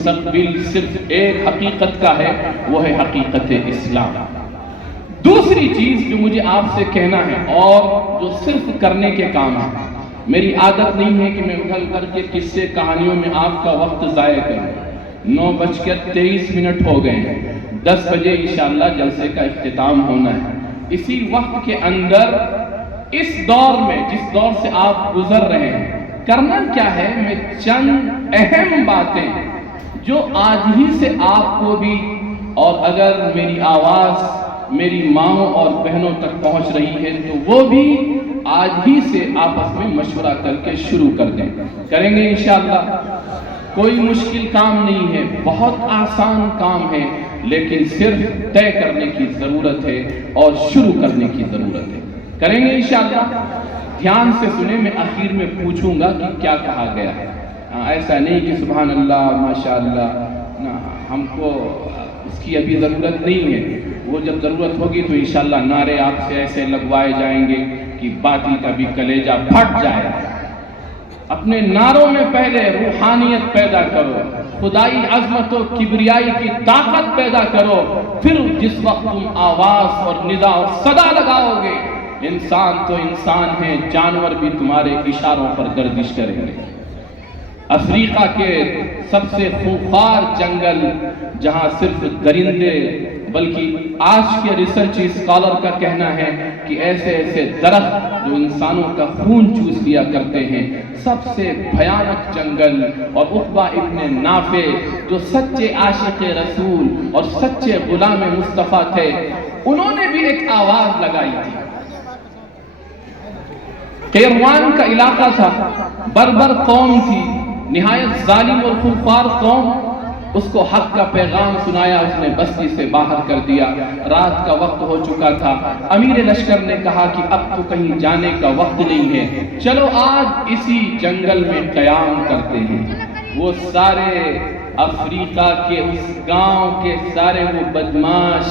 مستقبل صرف ایک حقیقت کا ہے، وہ ہے حقیقت اسلام۔ دوسری چیز جو مجھے آپ سے کہنا ہے اور جو صرف کرنے کے کام ہے، میری عادت نہیں ہے کہ میں اٹھل کر کے قصے کہانیوں میں آپ کا وقت ضائع کروں۔ 9:23 ہو گئے ہیں، 10 بجے انشاءاللہ جلسے کا اختتام ہونا ہے۔ اسی وقت کے اندر اس دور میں جس دور سے آپ گزر رہے ہیں، کرنا کیا ہے؟ میں چند اہم باتیں جو آج ہی سے آپ کو بھی، اور اگر میری آواز میری ماؤں اور بہنوں تک پہنچ رہی ہے تو وہ بھی آج ہی سے آپس میں مشورہ کر کے شروع کر دیں، کریں گے انشاءاللہ۔ کوئی مشکل کام نہیں ہے، بہت آسان کام ہے، لیکن صرف طے کرنے کی ضرورت ہے اور شروع کرنے کی ضرورت ہے، کریں گے انشاءاللہ۔ دھیان سے سنیں، میں آخر میں پوچھوں گا کہ کیا کہا گیا ہے، ایسا نہیں کہ سبحان اللہ ماشاءاللہ، ہم کو اس کی ابھی ضرورت نہیں ہے، وہ جب ضرورت ہوگی تو انشاءاللہ نعرے آپ سے ایسے لگوائے جائیں گے کہ باطل کا بھی کلیجہ پھٹ جائے۔ اپنے نعروں میں پہلے روحانیت پیدا کرو، خدائی عظمت و کبریائی کی طاقت پیدا کرو، پھر جس وقت تم آواز اور ندا اور صدا لگاؤ گے، انسان تو انسان ہے، جانور بھی تمہارے اشاروں پر گردش کریں گے۔ افریقہ کے سب سے خوفناک جنگل جہاں صرف درندے، بلکہ آج کے ریسرچ اسکالر کا کہنا ہے کہ ایسے ایسے درخت جو انسانوں کا خون چوس لیا کرتے ہیں، سب سے بھیانک جنگل، اور عقبہ ابن نافع جو سچے عاشق رسول اور سچے غلام مصطفیٰ تھے، انہوں نے بھی ایک آواز لگائی تھی۔ قیروان کا علاقہ تھا، بربر قوم تھی، نہایت ظالم اور خونخوار قوم، اس کو حق کا پیغام سنایا، اس نے بستی سے باہر کر دیا۔ رات کا وقت ہو چکا تھا، امیر لشکر نے کہا کہ اب تو کہیں جانے کا وقت نہیں ہے، چلو آج اسی جنگل میں قیام کرتے ہیں۔ وہ سارے افریقہ کے اس گاؤں کے سارے وہ بدماش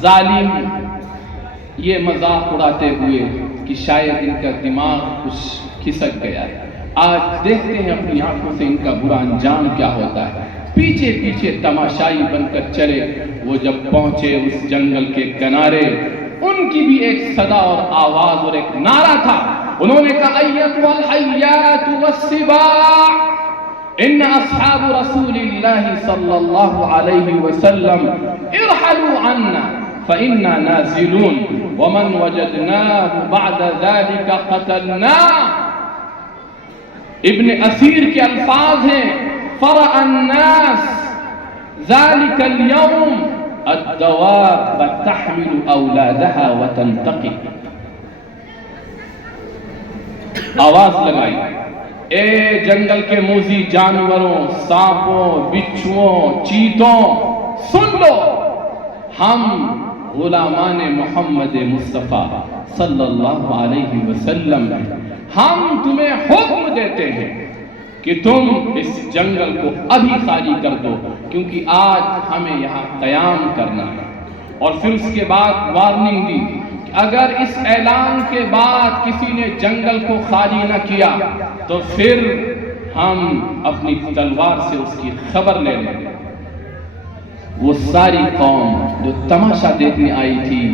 ظالم یہ مذاق اڑاتے ہوئے کہ شاید ان کا دماغ کچھ کھسک گیا ہے، آج دیکھتے ہیں اپنی آنکھوں سے ان کا برا انجام کیا ہوتا ہے۔ پیچھے پیچھے تماشائی بن کر چلے، وہ جب پہنچے اس جنگل کے کنارے، ان کی بھی ایک صدا اور آواز اور ایک نعرہ تھا۔ انہوں نے کہا ایتھا الحیات والسباع ان اصحاب رسول اللہ صلی اللہ علیہ وسلم ارحلوا عنا فإنا نازلون ومن وجدناه بعد ذلك قتلناه۔ ابن اسیر کے الفاظ ہیں، فرأى الناس ذلك اليوم الدواب تحمل اولادها وتنتقي۔ آواز لگائی، اے جنگل کے موذی جانوروں، سانپوں، بچھوؤں، چیتوں، سن لو، ہم غلامان محمد مصطفیٰ صلی اللہ علیہ وسلم ہیں، ہم تمہیں حکم دیتے ہیں کہ تم اس جنگل کو ابھی خالی کر دو، کیونکہ آج ہمیں یہاں قیام کرنا ہے۔ اور پھر اس کے بعد وارننگ دی کہ اگر اس اعلان کے بعد کسی نے جنگل کو خالی نہ کیا تو پھر ہم اپنی تلوار سے اس کی خبر لے لیں گے۔ وہ ساری قوم جو تماشا دیکھنے آئی تھی،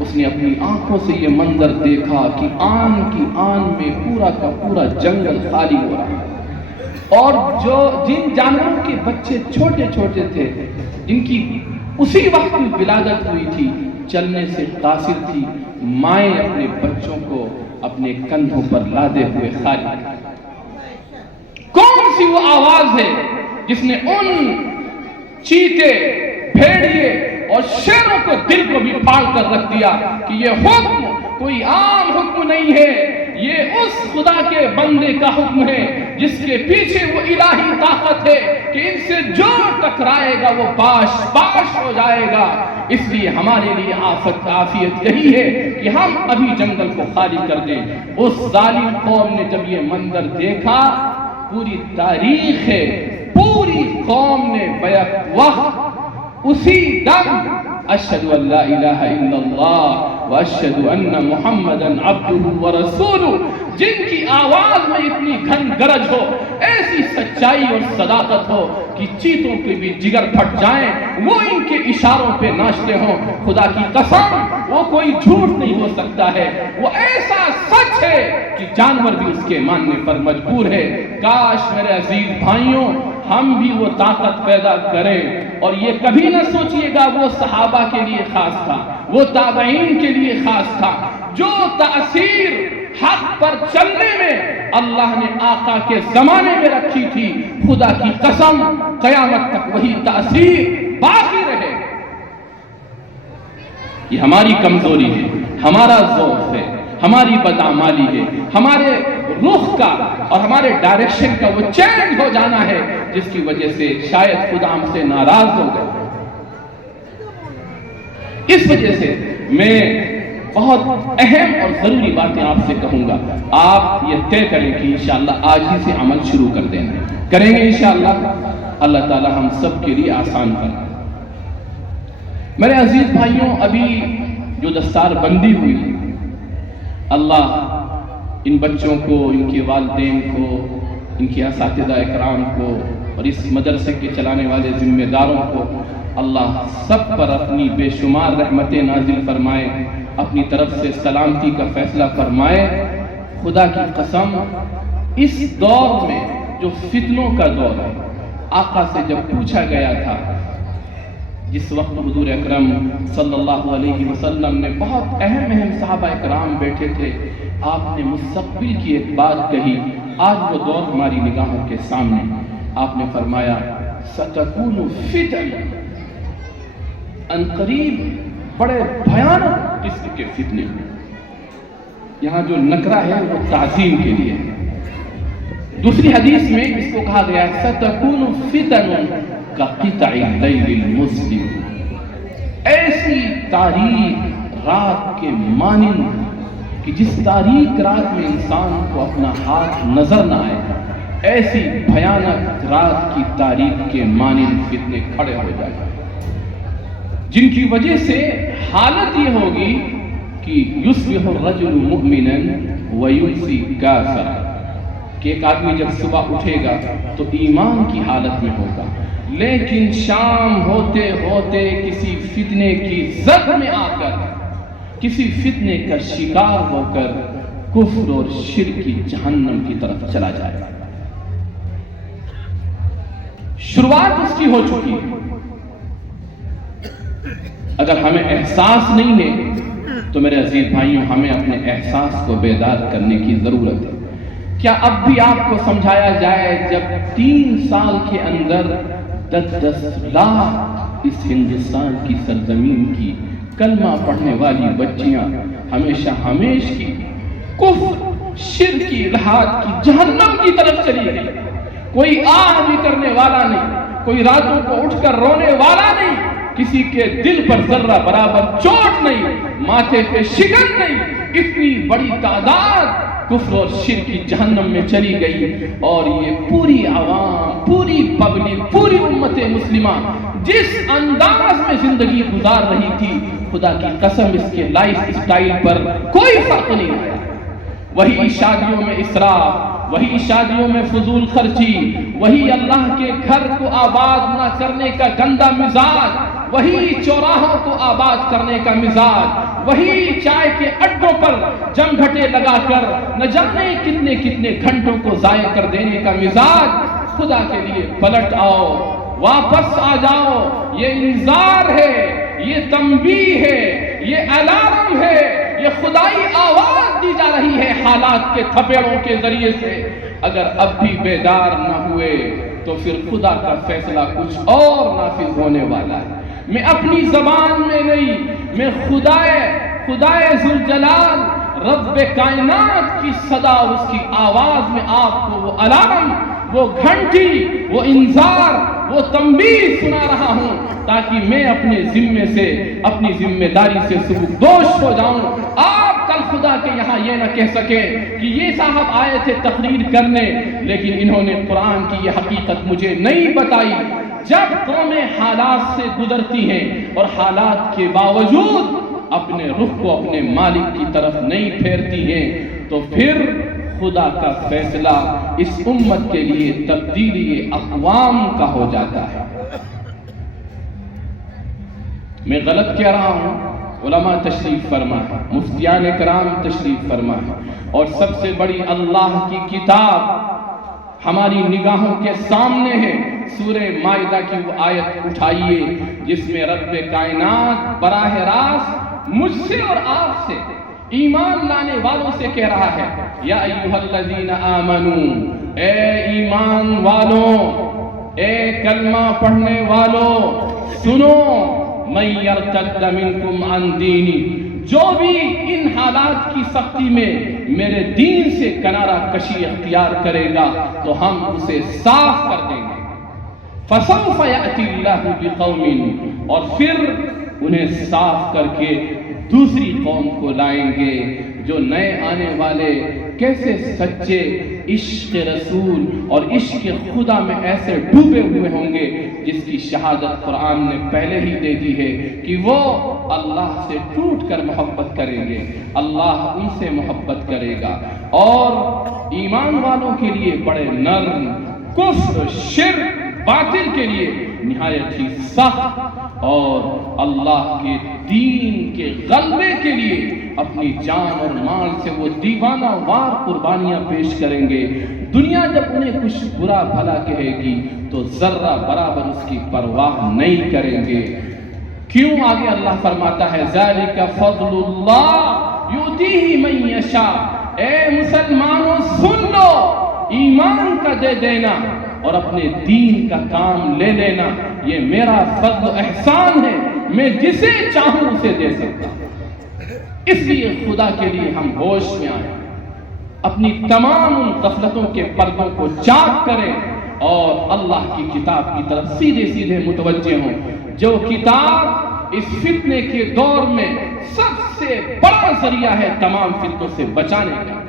اس نے اپنی آنکھوں سے یہ منظر دیکھا کہ آن کی آن میں پورا کا پورا جنگل خالی ہو رہا ہے، اور جن جانوروں کے بچے چھوٹے چھوٹے تھے، جن کی اسی وقت ولادت ہوئی تھی، چلنے سے قاصر تھی، مائیں اپنے بچوں کو اپنے کندھوں پر لادے ہوئے خالی۔ کون سی وہ آواز ہے جس نے ان چیتے، بھیڑیے اور شیروں کو دل کو بھی پھاڑ کر رکھ دیا کہ یہ حکم کوئی عام حکم نہیں ہے، یہ اس خدا کے بندے کا حکم ہے جس کے پیچھے وہ الہی طاقت ہے کہ ان سے جو ٹکرائے گا وہ باش باش ہو جائے گا۔ اس لیے ہمارے لیے عافیت یہی ہے کہ ہم ابھی جنگل کو خالی کر دیں۔ اس ظالم قوم نے جب یہ منظر دیکھا، پوری تاریخ ہے، پوری قوم نے بیک وقت اسی دم اشہد ان لا الہ الا اللہ واشہد ان محمدا عبدہ ورسولہ جن کی آواز میں اتنی گھن گرج ہو، ایسی سچائی اور صداقت ہو کہ چیتوں کے بھی جگر پھٹ جائیں، وہ ان کے اشاروں پہ ناچتے ہوں، خدا کی قسم وہ کوئی جھوٹ نہیں ہو سکتا ہے، وہ ایسا سچ ہے کہ جانور بھی اس کے ماننے پر مجبور ہے۔ کاش میرے عزیز بھائیوں ہم بھی وہ طاقت پیدا کریں، اور یہ کبھی نہ سوچئے گا وہ صحابہ کے لیے خاص تھا، وہ تابعین کے لیے خاص تھا۔ جو تأثیر حق پر چلنے میں اللہ نے آقا کے زمانے میں رکھی تھی، خدا کی قسم قیامت تک وہی تأثیر باقی رہے۔ یہ ہماری کمزوری ہے، ہمارا ضعف ہے، ہماری بدعمالی ہے، ہمارے رخ کا اور ہمارے ڈائریکشن کا وہ چینج ہو جانا ہے جس کی وجہ سے شاید خدا ہم سے ناراض ہو گئے۔ اس وجہ سے میں بہت اہم اور ضروری باتیں آپ سے کہوں گا، آپ یہ طے کریں کہ انشاءاللہ آج ہی سے عمل شروع کر دینا کریں گے انشاءاللہ، اللہ تعالی ہم سب کے لیے آسان کرے۔ میرے عزیز بھائیوں، ابھی جو دستار بندی ہوئی، اللہ ان بچوں کو، ان کے والدین کو، ان کے اساتذہ اکرام کو اور اس مدرسے کے چلانے والے ذمہ داروں کو اللہ سب پر اپنی بے شمار رحمتیں نازل فرمائے، اپنی طرف سے سلامتی کا فیصلہ فرمائے۔ خدا کی قسم اس دور میں جو فتنوں کا دور ہے، آقا سے جب پوچھا گیا تھا، جس وقت حضور اکرم صلی اللہ علیہ وسلم نے بہت اہم صحابہ اکرام بیٹھے تھے، آپ نے مستقبل کی ایک بات کہی، آج وہ دور ہماری نگاہوں کے سامنے، آپ نے فرمایا ستکون فتن، انقریب بڑے بھیانک قسم کے فتنے۔ یہاں جو نکرہ ہے وہ تعظیم کے لیے۔ دوسری حدیث میں اس کو کہا گیا ہے ستکون فتن کقطع اللیل المظلم، ایسی تاریک رات کے مانند کہ جس تاریک رات میں انسان کو اپنا ہاتھ نظر نہ آئے، ایسی بھیانک رات کی تاریک کے مانند فتنے کھڑے ہو جائیں، جن کی وجہ سے حالت یہ ہوگی کہ یصبح الرجل مؤمنا ویمسی کافرا، کہ ایک آدمی جب صبح اٹھے گا تو ایمان کی حالت میں ہوگا، لیکن شام ہوتے ہوتے کسی فتنے کی زد میں آ کر، کسی فتنے کا شکار ہو کر کفر اور شرک کی جہنم کی طرف چلا جائے گا۔ شروعات اس کی ہو چکی ہے۔ اگر ہمیں احساس نہیں ہے تو میرے عزیز بھائیوں ہمیں اپنے احساس کو بیدار کرنے کی ضرورت ہے۔ کیا اب بھی آپ کو سمجھایا جائے جب 3 سال کے اندر 10 لاکھ اس ہندوستان کی سرزمین کی کلمہ پڑھنے والی بچیاں ہمیشہ کی کفر، شرک کی، الحاد کی جہنم کی طرف چلی گئی، کوئی آہ بھی کرنے والا نہیں، کوئی راتوں کو اٹھ کر رونے والا نہیں، کسی کے دل پر ذرہ برابر چوٹ نہیں، ماتھے پہ شکن نہیں، اتنی بڑی تعداد کفر اور شرک کی جہنم میں چلی گئی۔ اور یہ پوری عوام، پوری پبلک، پوری امت مسلمہ جس انداز میں زندگی گزار رہی تھی، خدا کی قسم اس کے لائف اسٹائل پر کوئی فرق نہیں آیا۔ وہی شادیوں میں اسراف، وہی شادیوں میں فضول خرچی، وہی اللہ کے گھر کو آباد نہ کرنے کا گندا مزاج، وہی چوراہوں کو آباد کرنے کا مزاج، وہی چائے کے اڈوں پر جم گھٹے لگا کر نہ جانے کتنے کتنے گھنٹوں کو ضائع کر دینے کا مزاج۔ خدا کے لیے پلٹ آؤ، واپس آ جاؤ، یہ انذار ہے، یہ تنبیہ ہے، یہ الارم ہے، یہ خدائی آواز دی جا رہی ہے حالات کے تھپیڑوں کے ذریعے سے۔ اگر اب بھی بیدار نہ ہوئے تو پھر خدا کا فیصلہ کچھ اور نافذ ہونے والا ہے۔ میں اپنی زبان میں نہیں، میں خدائے ذوالجلال رب کائنات کی صدا اور اس کی آواز میں آپ کو وہ الارم، وہ گھنٹی، وہ انذار، وہ تنبیہ سنا رہا ہوں تاکہ میں اپنے ذمے سے، اپنی ذمہ داری سے سبکدوش ہو جاؤں۔ آپ کل خدا کے یہاں یہ نہ کہہ سکیں کہ یہ صاحب آئے تھے تقریر کرنے لیکن انہوں نے قرآن کی یہ حقیقت مجھے نہیں بتائی۔ جب قومیں حالات سے گزرتی ہیں اور حالات کے باوجود اپنے رخ کو اپنے مالک کی طرف نہیں پھیرتی ہیں تو پھر خدا کا فیصلہ اس امت کے لیے تبدیلی اقوام کا ہو جاتا ہے۔ میں غلط کہہ رہا ہوں؟ علماء تشریف فرما ہے، مفتیان کرام تشریف فرما ہے، اور سب سے بڑی اللہ کی کتاب ہماری نگاہوں کے سامنے ہے۔ سورہ مائدہ کی وہ آیت اٹھائیے جس میں رب کائنات براہ راست مجھ سے اور آپ سے، ایمان لانے والوں سے کہہ رہا ہے، یا ایھا الذین آمنو، اے ایمان والوں، اے کلمہ پڑھنے والوں، سنو، من یرتد منکم عن دینی، جو بھی ان حالات کی سختی میں میرے دین سے کنارہ کشی اختیار کرے گا تو ہم اسے صاف کر دیں گے۔ فسوف یأتی اللہ بقوم، اور پھر انہیں صاف کر کے دوسری قوم کو لائیں گے جو نئے آنے والے کیسے سچے عشق رسول اور عشق خدا میں ایسے ڈوبے ہوئے ہوں گے جس کی شہادت قرآن نے پہلے ہی دے دی ہے کہ وہ اللہ سے ٹوٹ کر محبت کریں گے، اللہ ان سے محبت کرے گا۔ اور ایمان والوں کے لیے بڑے نرم، کفر، شرک، باطل کے لیے نہایت ہی سخت، اور اللہ کے دین کے غلبے کے لیے اپنی جان اور مال سے وہ دیوانہ وار قربانیاں پیش کریں گے۔ دنیا جب انہیں کچھ برا بھلا کہے گی تو ذرہ برابر اس کی پرواہ نہیں کریں گے۔ کیوں؟ آگے اللہ فرماتا ہے، ذالک فضل اللہ یؤتیہ من یشاء۔ اے مسلمانوں سن لو، ایمان کا دے دینا اور اپنے دین کا کام لے لینا یہ میرا فضل و احسان ہے، میں جسے چاہوں اسے دے سکتا ہوں۔ اس لیے خدا کے لیے ہم ہوش میں آئیں، اپنی تمام ان غفلتوں کے پردوں کو چاک کریں اور اللہ کی کتاب کی طرف سیدھے سیدھے متوجہ ہوں، جو کتاب اس فتنے کے دور میں سب سے بڑا ذریعہ ہے تمام فتنوں سے بچانے کا۔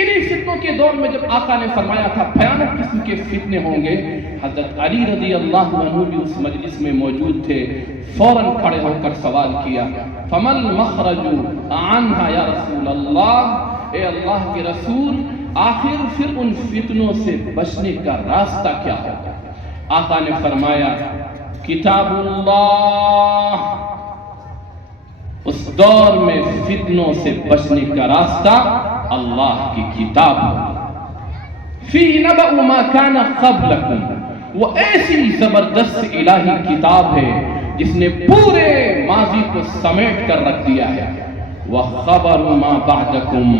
انہی فتنوں کے دور میں جب آقا نے فرمایا تھا بھیانک قسم کے فتنے ہوں گے، حضرت علی رضی اللہ عنہ بھی اس مجلس میں موجود تھے، فوراً کھڑے ہو کر سوال کیا، فمل مخرج عنہا یا رسول اللہ، اے اللہ کے رسول آخر پھر ان فتنوں سے بچنے کا راستہ کیا ہوگا؟ آقا نے فرمایا، کتاب اللہ۔ اس دور میں فتنوں سے بچنے کا راستہ اللہ کی کتاب فی نبأ ما کان قبلکم، وہ ایسی زبردست الہی کتاب ہے جس نے پورے ماضی کو سمیٹ کر رکھ دیا ہے، وخبر ما بعدکم،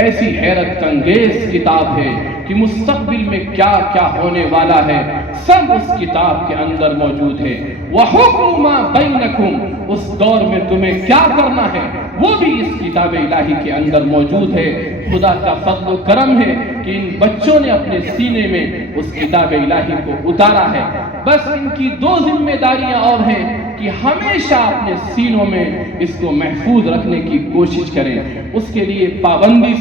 ایسی حیرت انگیز کتاب ہے کہ مستقبل میں کیا کیا ہونے والا ہے سب اس کتاب کے اندر موجود ہے، وحکم ما بینکم، اس دور میں تمہیں کیا کرنا ہے وہ بھی اس کتاب الہی کے اندر موجود ہے۔ خدا کا فضل و کرم ہے کہ ان بچوں نے اپنے سینے میں اس کتاب الہی کو اتارا ہے۔ بس ان کی دو ذمہ داریاں اور ہیں کہ ہمیشہ اپنے سینوں میں اس کو محفوظ رکھنے کی کوشش کریں، اس کے لیے پابندی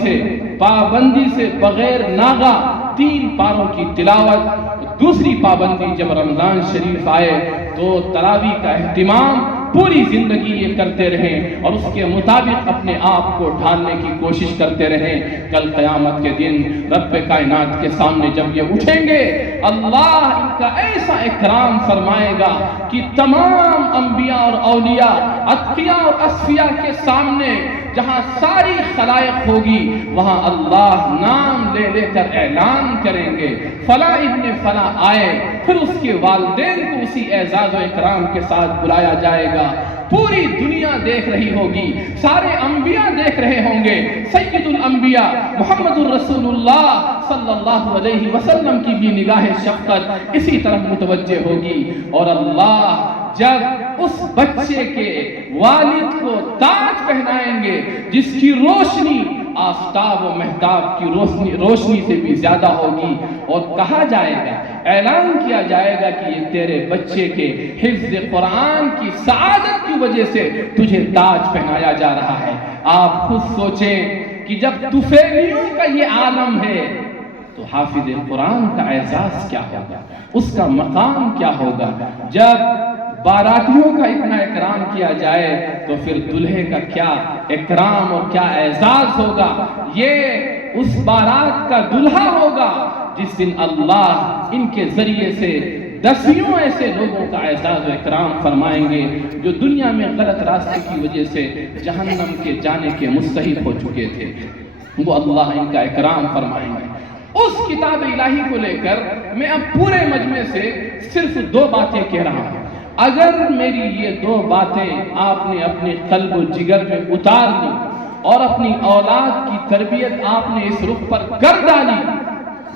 سے بغیر ناغہ 3 پاروں کی تلاوت، دوسری پابندی جب رمضان شریف آئے تو تراویح کا اہتمام، پوری زندگی یہ کرتے رہیں اور اس کے مطابق اپنے آپ کو ڈھالنے کی کوشش کرتے رہیں۔ کل قیامت کے دن رب کائنات کے سامنے جب یہ اٹھیں گے، اللہ ان کا ایسا اکرام فرمائے گا کہ تمام انبیاء اور اولیاء، اتقیاء اور اصفیاء کے سامنے جہاں ساری خلائق ہوگی وہاں اللہ نام لے لے کر اعلان کریں گے، فلاں ابن فلاں آئے، پھر اس کے والدین کو اسی اعزاز و اکرام کے ساتھ بلایا جائے گا۔ پوری دنیا دیکھ رہی ہوگی، سارے انبیاء دیکھ رہے ہوں گے، سید الانبیاء محمد الرسول اللہ صلی اللہ علیہ وسلم کی بھی نگاہ شفقت اسی طرف متوجہ ہوگی، اور اللہ جب اس بچے کے والد کو تاج پہنائیں گے جس کی روشنی آفتاب و مہتاب کی روشنی سے بھی زیادہ ہوگی، اور کہا جائے گا، اعلان کیا جائے گا کہ یہ تیرے بچے کے حفظ قرآن کی سعادت کی وجہ سے تجھے تاج پہنایا جا رہا ہے۔ آپ خود سوچیں کہ جب طفیلیوں کا یہ عالم ہے تو حافظ قرآن کا اعزاز کیا ہوگا، اس کا مقام کیا ہوگا۔ جب باراتیوں کا اتنا اکرام کیا جائے تو پھر دلہے کا کیا اکرام اور کیا اعزاز ہوگا۔ یہ اس بارات کا دلہا ہوگا جس دن اللہ ان کے ذریعے سے دسیوں ایسے لوگوں کا اعزاز و اکرام فرمائیں گے جو دنیا میں غلط راستے کی وجہ سے جہنم کے جانے کے مستحق ہو چکے تھے، وہ اللہ ان کا اکرام فرمائیں گے۔ اس کتاب الہی کو لے کر میں اب پورے مجمع سے صرف 2 باتیں کہہ رہا ہوں۔ اگر میری یہ 2 باتیں آپ نے اپنے قلب و جگر میں اتار دی اور اپنی اولاد کی تربیت آپ نے اس رخ پر کر ڈالی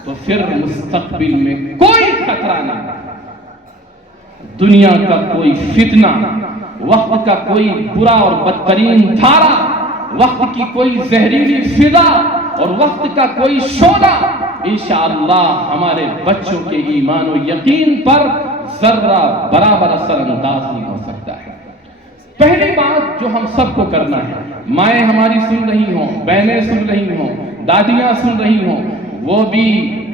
تو پھر مستقبل میں کوئی خطرہ نہیں، دنیا کا کوئی فتنہ، وقت کا کوئی برا اور بدترین دھارا، وقت کی کوئی زہریلی فضا اور وقت کا کوئی شعلہ انشاءاللہ ہمارے بچوں کے ایمان و یقین پر ذرہ برابر اثر انداز نہیں ہو سکتا ہے۔ پہلی بات جو ہم سب کو کرنا ہے، مائیں ہماری سن رہی ہوں، بہنیں سن رہی ہوں، دادیاں سن رہی ہوں، وہ بھی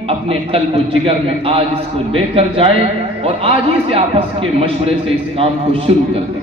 اپنے قلب و جگر میں آج اس کو لے کر جائے اور آج ہی سے آپس کے مشورے سے اس کام کو شروع کر دیں۔